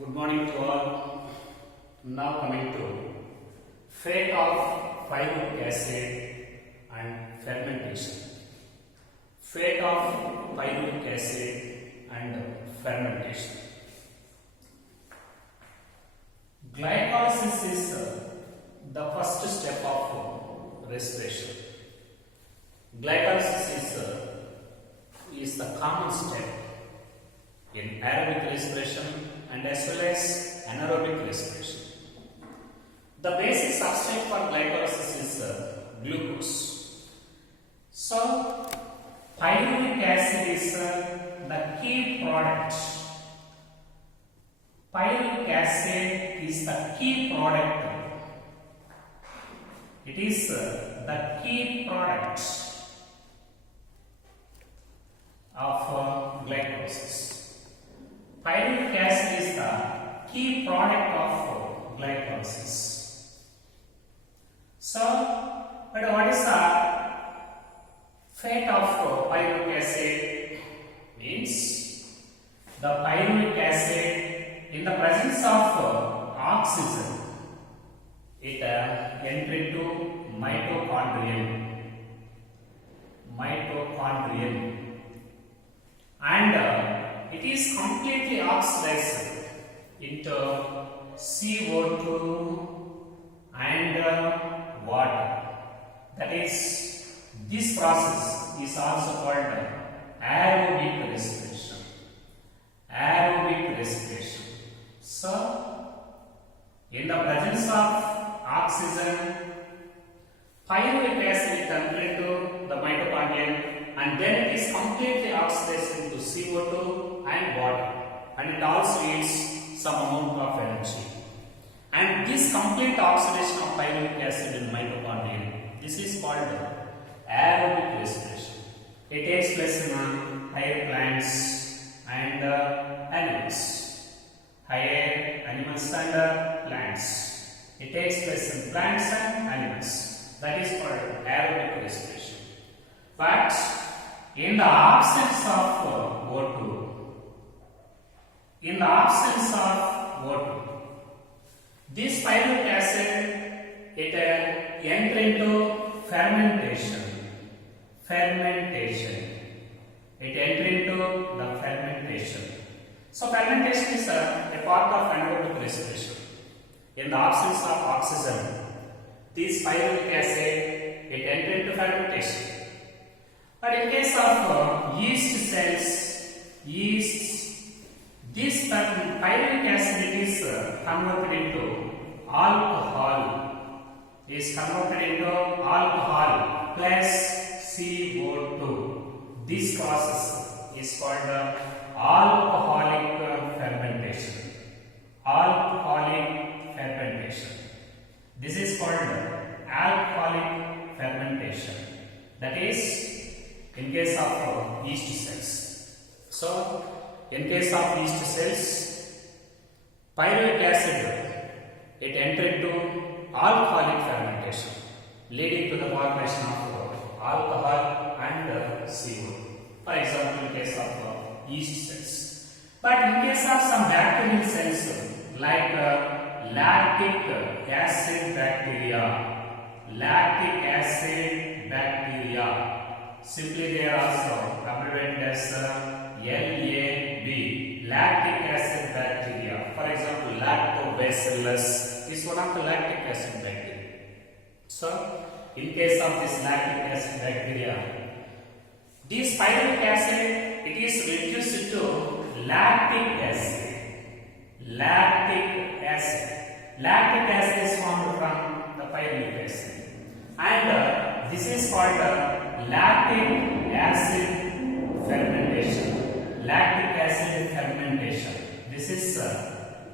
Good morning to all. Now coming to fate of pyruvic acid and fermentation. Fate of pyruvic acid and fermentation. Glycolysis is the first step of respiration. Glycolysis is the common step in aerobic respiration and as well as anaerobic respiration. The basic substrate for glycolysis is glucose. So, pyruvic acid is the key product. Pyruvic acid is the key product. It is the key product of glycolysis. Pyruvic acid is the key product of glycolysis. So, but what is the fate of pyruvic acid? Means the pyruvic acid in the presence of oxygen, it enters into mitochondrion, and it is completely oxidized into CO2 and water. That is, this process is also called aerobic respiration. Aerobic respiration. So, in the presence of oxygen, pyruvic acid enters into the mitochondrion and then it is completely oxidized into CO2 and water, and it also yields some amount of energy. And this complete oxidation of pyruvic acid in mitochondrion, this is called aerobic respiration. It takes place in higher plants and animals. Higher animals and plants. It takes place in plants and animals. That is called aerobic respiration. But in the absence of O2, this pyruvic acid, it enters into fermentation. It enters into the fermentation. So fermentation is a part of anaerobic respiration. In the absence of oxygen, this pyruvic acid, it enters into fermentation. But in case of yeast cells, this pyruvic acid is converted into alcohol. Plus CO2. This process is called alcoholic fermentation. This is called alcoholic fermentation. That is, in case of yeast cells. So, in case of yeast cells, pyruvic acid, it enters into alcoholic fermentation, leading to the formation of alcohol and CO2. For example, in case of yeast cells. But in case of some bacterial cells, like lactic acid bacteria, simply they are also abbreviated as LAB, lactic acid bacteria. For example, lactobacillus is one of the lactic acid bacteria. So, in case of this lactic acid bacteria, this pyruvic acid, it is reduced to lactic acid. Lactic acid is formed from the pyruvic acid, and this is called lactic acid fermentation. This is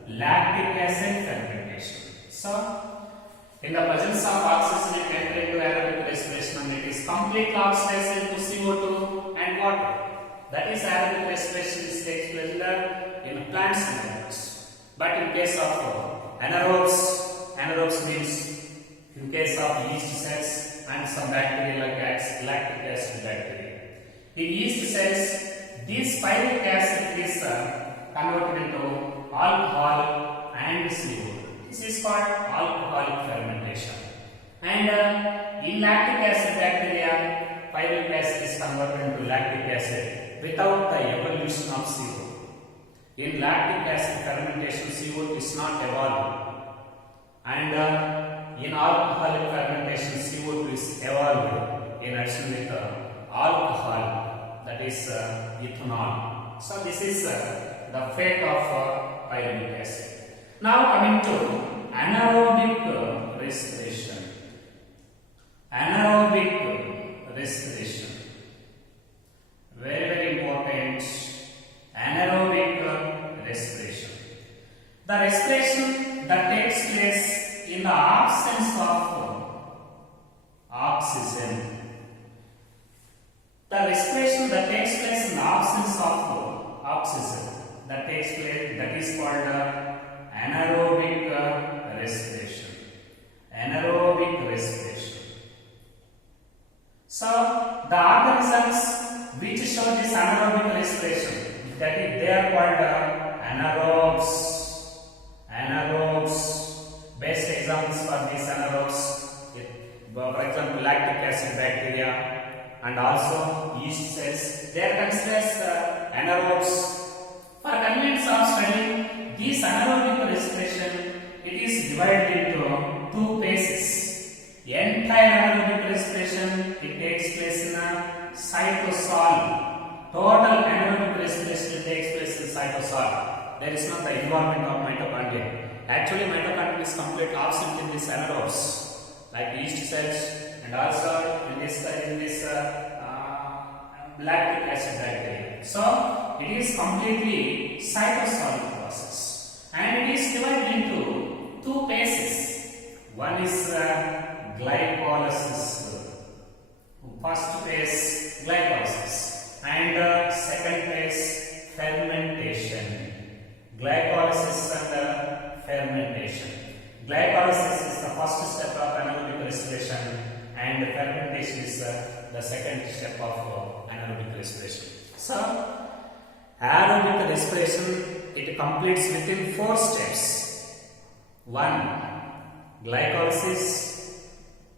lactic acid fermentation. So, in the presence of oxygen, it enters into aerobic respiration and it is completely oxidized into CO2 and water. That is aerobic respiration takes place in plants and animals. But in case of anaerobes means in case of yeast cells and some bacteria like lactic acid bacteria. In yeast cells, this pyruvic acid is converted into alcohol and CO. This is called alcoholic fermentation. And in lactic acid bacteria, pyruvic acid is converted into lactic acid without the evolution of CO. In lactic acid fermentation, CO is not evolved, and in alcoholic fermentation, CO2 is evolved in addition with alcohol, that is ethanol. So this is the fate of pyruvic acid. Now coming to anaerobic respiration. Anaerobic respiration, very very important. Anaerobic respiration, the respiration that takes place in the absence of oxygen. The respiration that takes place in the absence of oxygen, that takes place, that is called anaerobic respiration. Anaerobic respiration. So the organisms which show this anaerobic respiration, that is, they are called anaerobes. Anaerobes. Best examples for these anaerobes, for example, lactic acid bacteria and also yeast cells. They are considered as anaerobes. For convenience of studying this anaerobic respiration, it is divided into two phases. The entire anaerobic respiration, it takes place in a cytosol. Total anaerobic respiration takes place in cytosol. There is not the involvement of mitochondria. Actually, mitochondria is completely absent in these anaerobes, like yeast cells, and also in this lactic acid bacteria. So it is completely cytosolic process, and it is divided into two phases. One is glycolysis. First phase glycolysis, and second phase fermentation. Glycolysis and fermentation. Glycolysis is the first step of anaerobic respiration, and fermentation is the second step of anaerobic respiration. So aerobic respiration, it completes within 4 steps. 1. Glycolysis.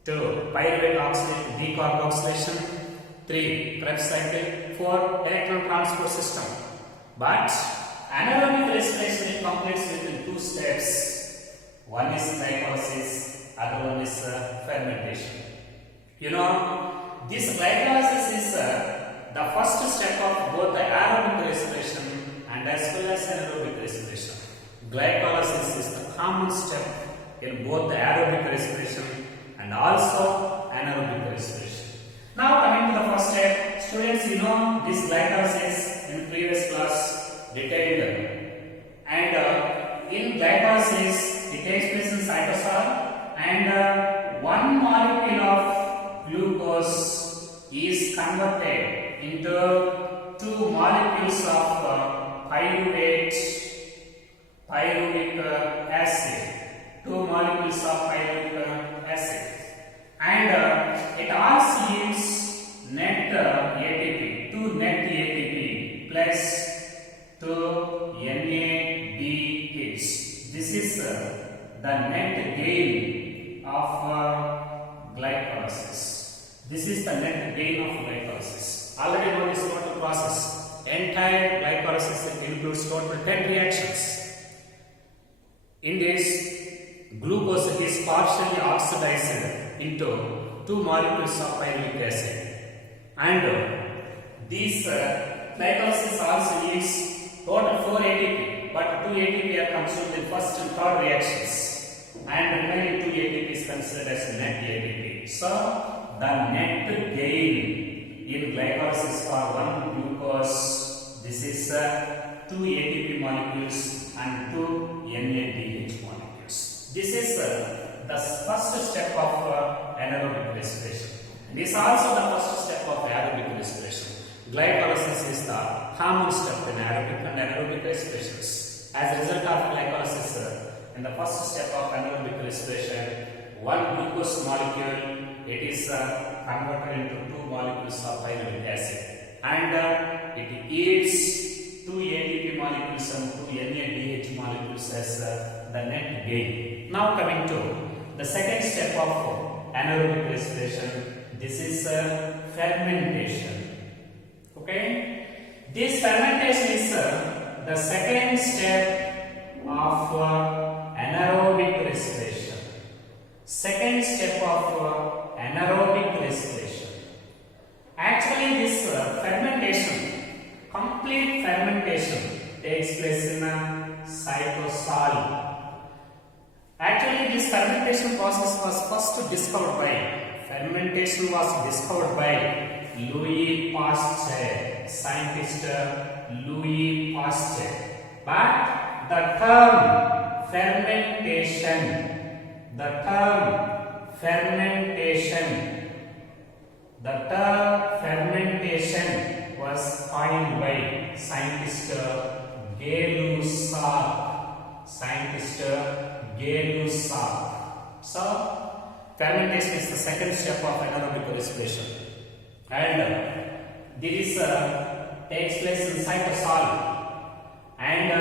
2. Pyruvate oxidation, decarboxylation. 3. Krebs cycle. 4. Electron transport system. But anaerobic respiration, it completes within 2 steps. One is glycolysis, other one is fermentation. You know, this glycolysis is the first step of both the aerobic respiration and as well as anaerobic respiration. Glycolysis is the common step in both the aerobic respiration and also anaerobic respiration. Now coming to the first step, students, you know this glycolysis in previous class detailed, and in glycolysis it takes place in cytosol, and one molecule of glucose is converted into 2 molecules of pyruvic acid. 2 molecules of pyruvic acid, and it also yields net ATP, 2 net ATP plus 2 NADH. This is the net gain of glycolysis. This is the net gain of glycolysis. Already know this total process. Entire glycolysis includes total 10 reactions. In this, glucose is partially oxidized into 2 molecules of pyruvic acid, and these glycolysis also yields total 4 ATP, but 2 ATP are consumed in first and third reactions, and remaining 2 ATP is considered as net ATP. So the net gain in glycolysis for 1 glucose, this is 2 ATP molecules and 2 NADH molecules. This is the first step of anaerobic respiration. This is also the first step of aerobic respiration. Glycolysis is the common step in aerobic and anaerobic respirations. As a result of glycolysis, in the first step of anaerobic respiration, 1 glucose molecule, it is converted into 2 molecules of pyruvic acid, and it yields 2 ATP molecules and 2 NADH molecules molecules as the net gain. Now coming to the second step of anaerobic respiration, this is fermentation. Okay, this fermentation is the second step of anaerobic respiration. Second step of anaerobic respiration. Actually, this fermentation, complete fermentation takes place in a cytosol. Actually, this fermentation process was first discovered by Louis Pasteur, scientist Louis Pasteur. But the term fermentation was coined by scientist Gay-Lussac. So, fermentation is the second step of anaerobic respiration, and this takes place in cytosol. And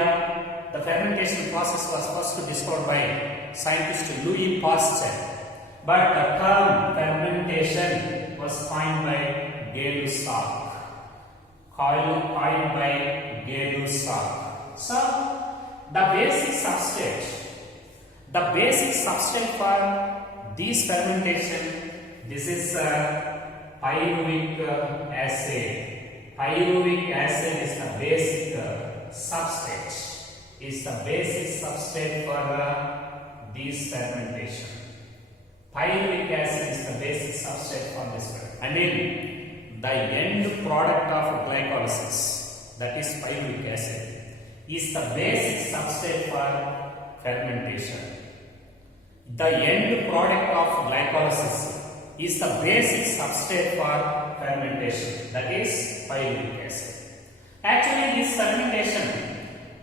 the fermentation process was first discovered by scientist Louis Pasteur. But the term fermentation was coined by Gay-Lussac. So, the basic substrate for this fermentation, this is pyruvic acid. Pyruvic acid is the basic substrate for this fermentation. Pyruvic acid is the basic substrate for this fermentation. I mean, the end product of glycolysis, that is pyruvic acid, is the basic substrate for fermentation. The end product of glycolysis is the basic substrate for fermentation, that is pyruvic acid. Actually, this fermentation,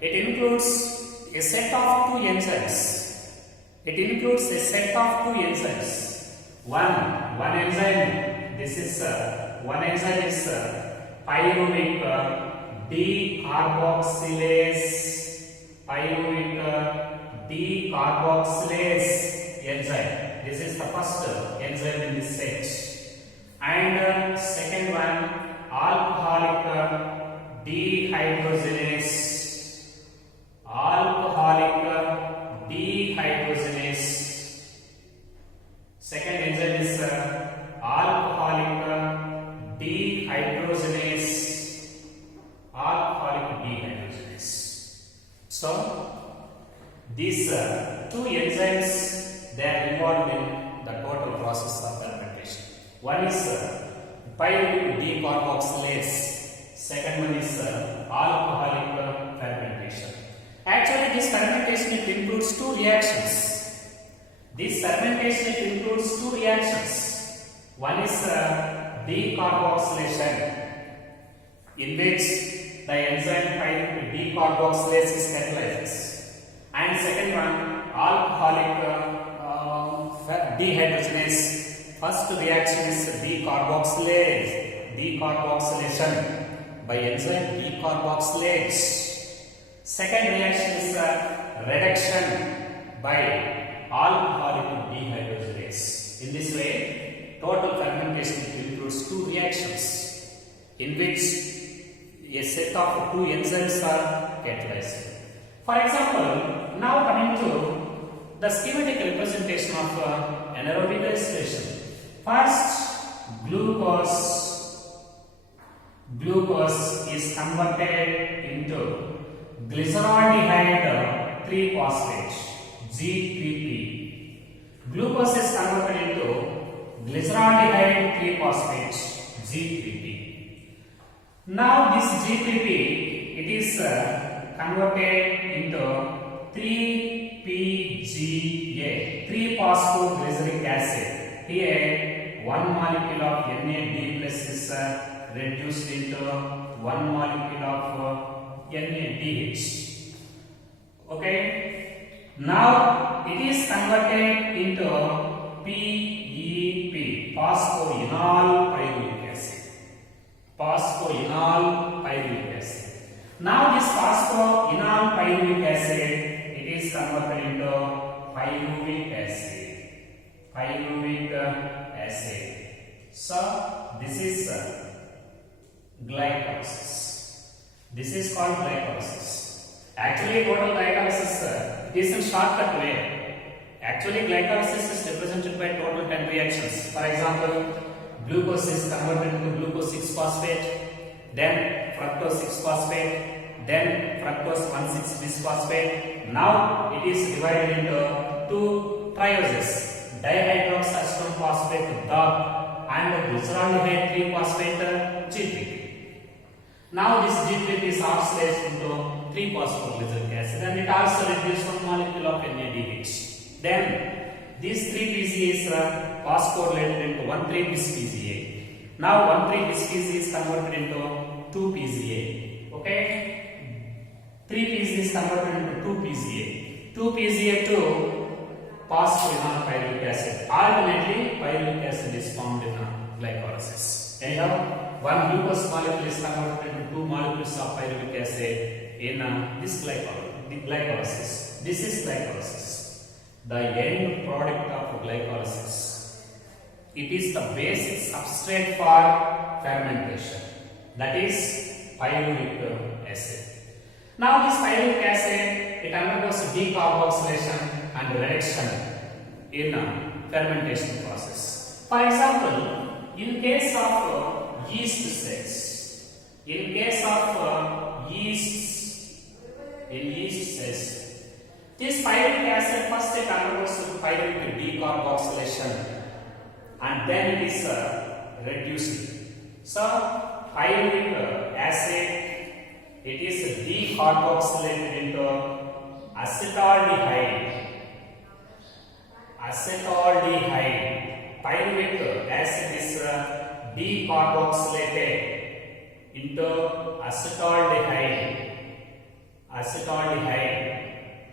it includes a set of two enzymes. One enzyme. This is one enzyme is pyruvic decarboxylase enzyme. This is the first enzyme in this set. And second one, alcoholic dehydrogenase. Second enzyme is alcoholic dehydrogenase. So, these two enzymes, they are involved in the total process of fermentation. One is pyruvic decarboxylase. Second one is alcoholic fermentation. Actually, this fermentation, it includes two reactions. One is decarboxylation, in which the enzyme pyruvic decarboxylase is catalyzed. And second one, alcoholic dehydrogenase. First reaction is decarboxylation by enzyme decarboxylase. Second reaction is reduction by alcoholic dehydrogenase. In this way, total fermentation includes two reactions in which a set of two enzymes are catalyzed. For example, now coming to the schematic representation of anaerobic respiration. First, glucose is converted into glyceraldehyde 3-phosphate G3P. Glucose is converted into glyceraldehyde 3-phosphate G3P. Now this G3P, it is converted into 3-PGA, 3-phosphoglyceric acid. Here, one molecule of NAD plus is reduced into one molecule of NADH. Okay. Now it is converted into PEP, phosphoenol pyruvic acid. Now this phosphoenol pyruvic acid, pyruvic acid. So this is glycolysis. This is called glycolysis. Actually, total glycolysis is in shortcut way. Actually, glycolysis is represented by total 10 reactions. For example, glucose is converted into glucose 6-phosphate, then fructose 6-phosphate, then fructose 1,6-bisphosphate. Now it is divided into two trioses, dihydroxyacetone phosphate DOP and glyceraldehyde 3-phosphate G3. Now this G3 is oxidized into 3-phosphoglyceric acid and it also reduces one molecule of NADH. Then these 3 PCAs are phosphorylated into 1,3-bis-PCA. Now 1,3-bis-PCA is converted into 2-PCA. Okay? 3-PCA is converted into 2-PCA. 2-PCA to phosphoenol pyruvic acid. Ultimately, pyruvic acid is formed in glycolysis. Anyhow, one glucose molecule is converted into 2 molecules of pyruvic acid in this glycolysis. This is glycolysis. The end product of glycolysis. It is the basic substrate for fermentation. That is pyruvic acid. Now this pyruvic acid, it undergoes decarboxylation and reduction in fermentation process. For example, in case of yeast cells, in yeast cells, this pyruvic acid first it undergoes pyruvic decarboxylation and then it is reduced. So pyruvic acid, it is decarboxylated into acetaldehyde. Pyruvic acid is decarboxylated into acetaldehyde.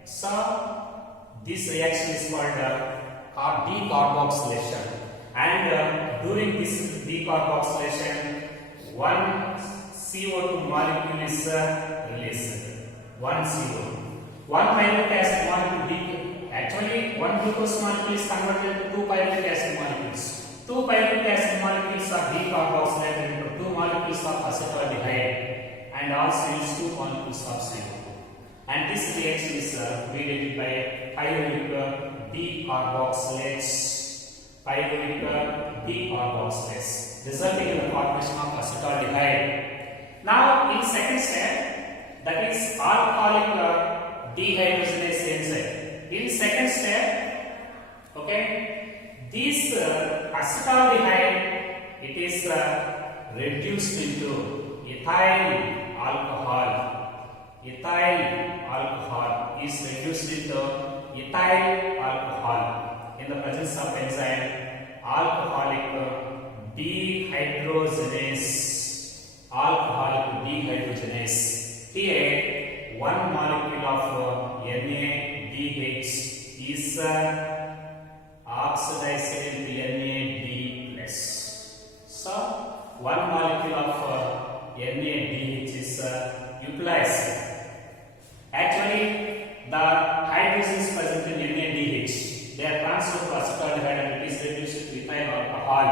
So this reaction is called decarboxylation, and during this decarboxylation, one CO2 molecule is released. One CO2. One pyruvic acid molecule. Actually, one glucose molecule is converted into 2 pyruvic acid molecules. 2 pyruvic acid molecules are decarboxylated into 2 molecules of acetaldehyde, and also use 2 molecules of CO2. And this reaction is mediated by pyruvic decarboxylase, resulting in the formation of acetaldehyde. Now, in second step, that is alcoholic dehydrogenase enzyme. In second step, okay, this acetaldehyde, it is reduced into ethyl alcohol. Ethyl alcohol is reduced into ethyl alcohol in the presence of enzyme alcoholic dehydrogenase. Here, one molecule of NADH is oxidized into NAD+. So, one molecule of NADH is utilized. Actually, the hydrogens present in NADH, they are transferred to acetaldehyde and it is reduced to ethyl alcohol.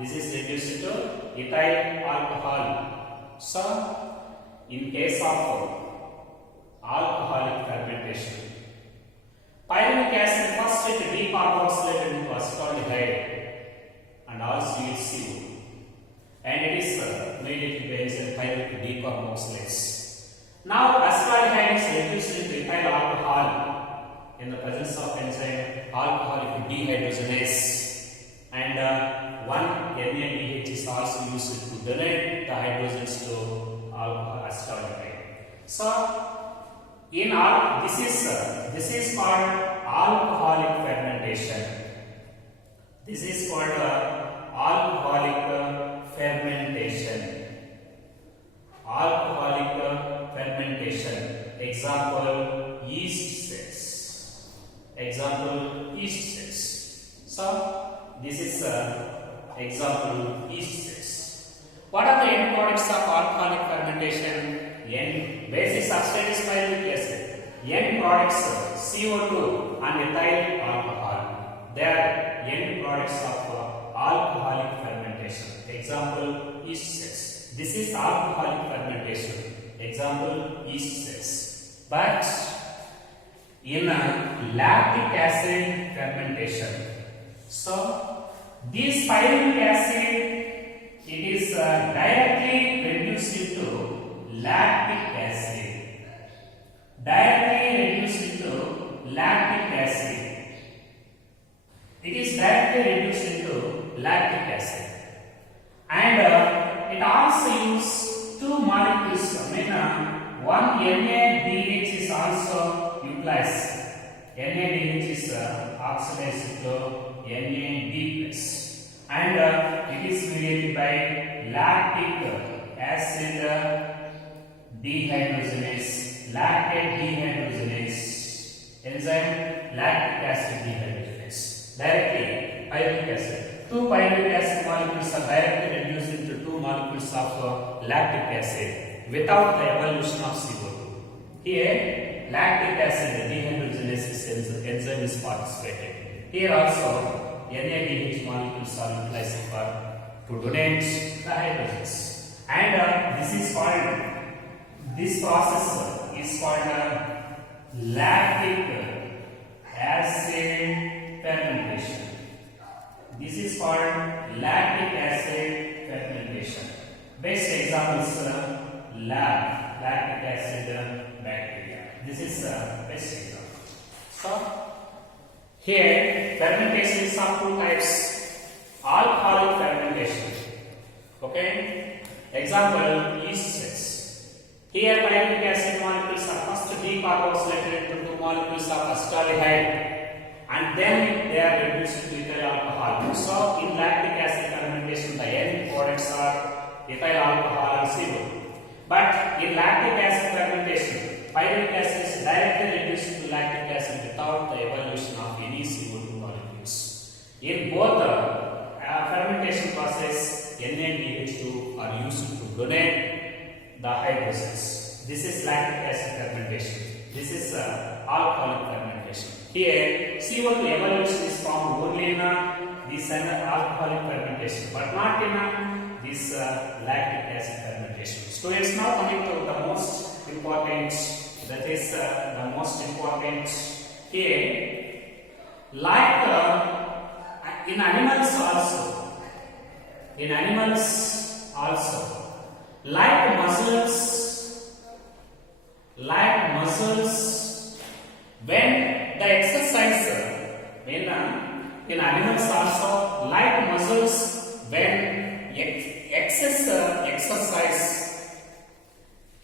This is reduced to ethyl alcohol. So, in case of alcoholic fermentation, pyruvic acid first it decarboxylated into acetaldehyde and also HCO, and it is mediated by enzyme pyruvic decarboxylase. Now acetaldehyde is reduced into ethyl alcohol in the presence of enzyme alcoholic dehydrogenase, and one NADH is also used to donate the hydrogens to acetaldehyde. So in all, this is called alcoholic fermentation. This is called alcoholic fermentation. Alcoholic fermentation. Example, yeast cells. So this is example, yeast cells. What are the end products of alcoholic fermentation? End basic substrate is pyruvic acid. End products CO2 and ethyl alcohol. they are end products of alcoholic fermentation. Example, yeast cells. This is alcoholic fermentation. Example, yeast cells. But in lactic acid fermentation, so this pyruvic acid, it is directly reduced into lactic acid. Directly reduced into lactic acid. It is directly reduced into lactic acid, and it also uses two molecules. One NADH is also utilized. NADH is oxidized to NAD+, and it is mediated by lactic acid dehydrogenase, lactate dehydrogenase enzyme, lactic acid dehydrogenase. Directly pyruvic acid. Two pyruvic acid molecules are directly reduced into two molecules of lactic acid without the evolution of CO2. Here, lactic acid dehydrogenase enzyme is participated. Here also, NADH molecules are utilized to donate the hydrogens. And this process is called lactic acid fermentation. This is called lactic acid fermentation. Best examples lactic acid bacteria. This is best example. So here fermentation is of two types. Alcoholic fermentation. Okay. Example, yeast cells. Here pyruvic acid molecules are first decarboxylated into two molecules of acetaldehyde, and then they are reduced to ethyl alcohol. So in lactic acid fermentation, the end products are ethyl alcohol and CO2. But in lactic acid fermentation, pyruvic acid is directly reduced to lactic acid without the evolution of any CO2 molecules. In both the fermentation process, NADH2 are used to donate the hydrogens. This is lactic acid fermentation. This is alcoholic fermentation. Here, CO2 evolution is found only in this alcoholic fermentation, but not in this lactic acid fermentation. Students, now coming to the most important, that is the most important here, like in animals also, like muscles, when the exercise, when in animals also, like muscles, when excess exercise,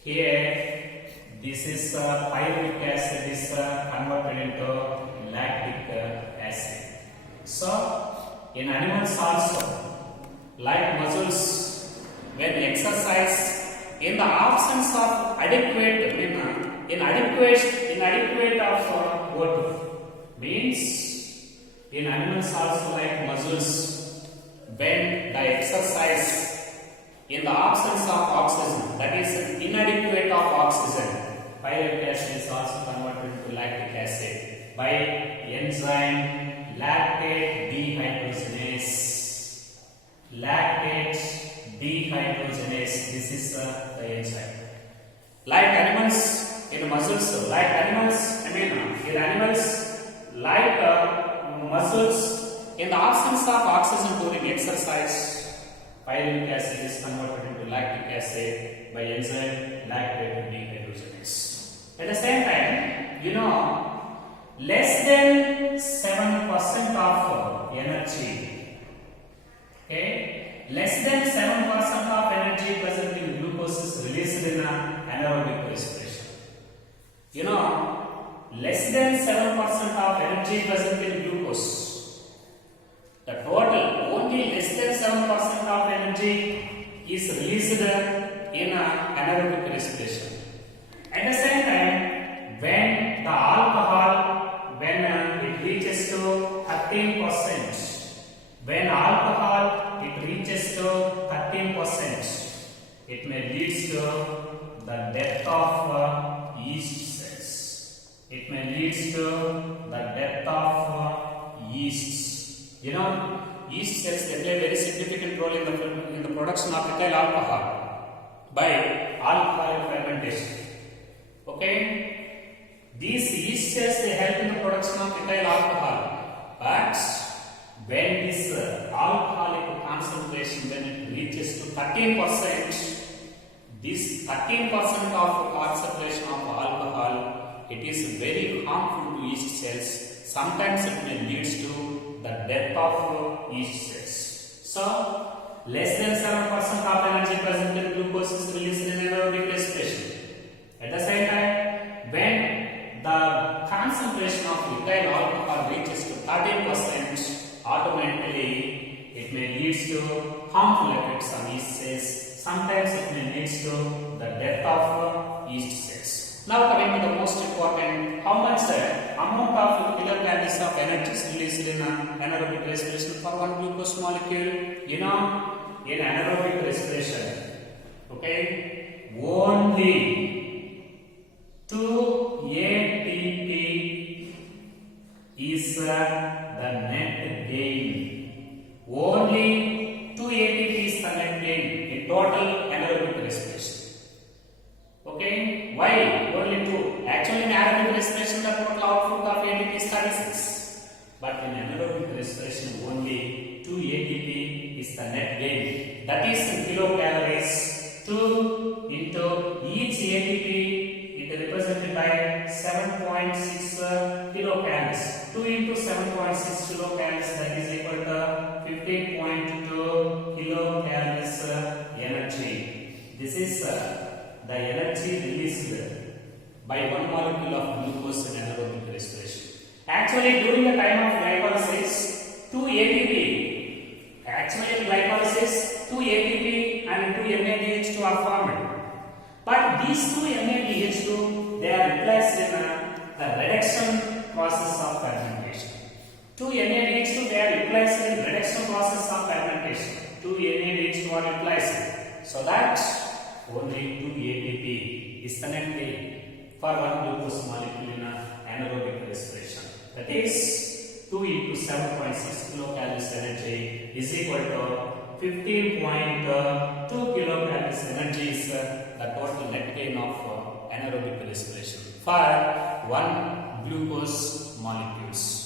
here this is pyruvic acid is converted into lactic acid. So in animals also, like muscles, when exercise, in the absence of inadequate of water, means in animals also like muscles, when the exercise in the absence of oxygen, that is inadequate of oxygen, pyruvic acid is also converted to lactic acid by enzyme lactate dehydrogenase. Lactate dehydrogenase. This is the enzyme. Like animals, in muscles, like animals, in animals, like muscles, in the absence of oxygen during exercise, pyruvic acid is converted into lactic acid by enzyme lactate dehydrogenase. At the same time, less than 7% of energy. Okay, less than 7% of energy present in glucose is released in anaerobic respiration. Less than 7% of energy present in glucose. The total, only less than 7% of energy is released in anaerobic respiration. At the same time, when the alcohol, when it reaches to 13%, when alcohol it reaches to 13%, it may lead to the death of yeast cells. It may lead to the death of yeasts. You know, yeast cells, they play a very significant role in the production of ethyl alcohol by alcohol fermentation. Okay, these yeast cells, they help in the production of ethyl alcohol, but when this alcoholic concentration, when it reaches to 13%, this 13% of concentration of alcohol, it is very harmful to yeast cells. Sometimes it may lead to the death of yeast cells. So, less than 7% of energy present in glucose is released in anaerobic respiration. At the same time, when the concentration of ethyl alcohol reaches to 13%, automatically it may lead to harmful effects on yeast cells. Sometimes it may lead to the death of yeast cells. Now coming to the most important, how much amount of kilocalories of energy is released in anaerobic respiration for one glucose molecule? You know, in anaerobic respiration, okay, only 2 ATP is the net gain. Only 2 ATP is the net gain in total anaerobic respiration. Okay, why only 2? Actually, in anaerobic respiration, the total output of ATP is 36. But in anaerobic respiration, only 2 ATP is the net gain. That is in kilocalories. 2 into each ATP, it is represented by 7.6 kilocalories. 2 into 7.6 kilocalories, that is equal to 15.2 kilocalories energy. This is the energy released by one molecule of glucose in anaerobic respiration. Actually, during the time of glycolysis, 2 ATP, actually in glycolysis, 2 ATP and 2 NADH2 are formed. But these 2 NADH2, they are replaced in the reduction process of fermentation. 2 NADH2, they are replaced in reduction process of fermentation. 2 NADH2 are replaced. So that only 2 ATP is the net gain for one glucose molecule in anaerobic respiration. That is 2 into 7.6 kilocalories energy is equal to 15.2 kilocalories energy is the total net gain of anaerobic respiration for one glucose molecules.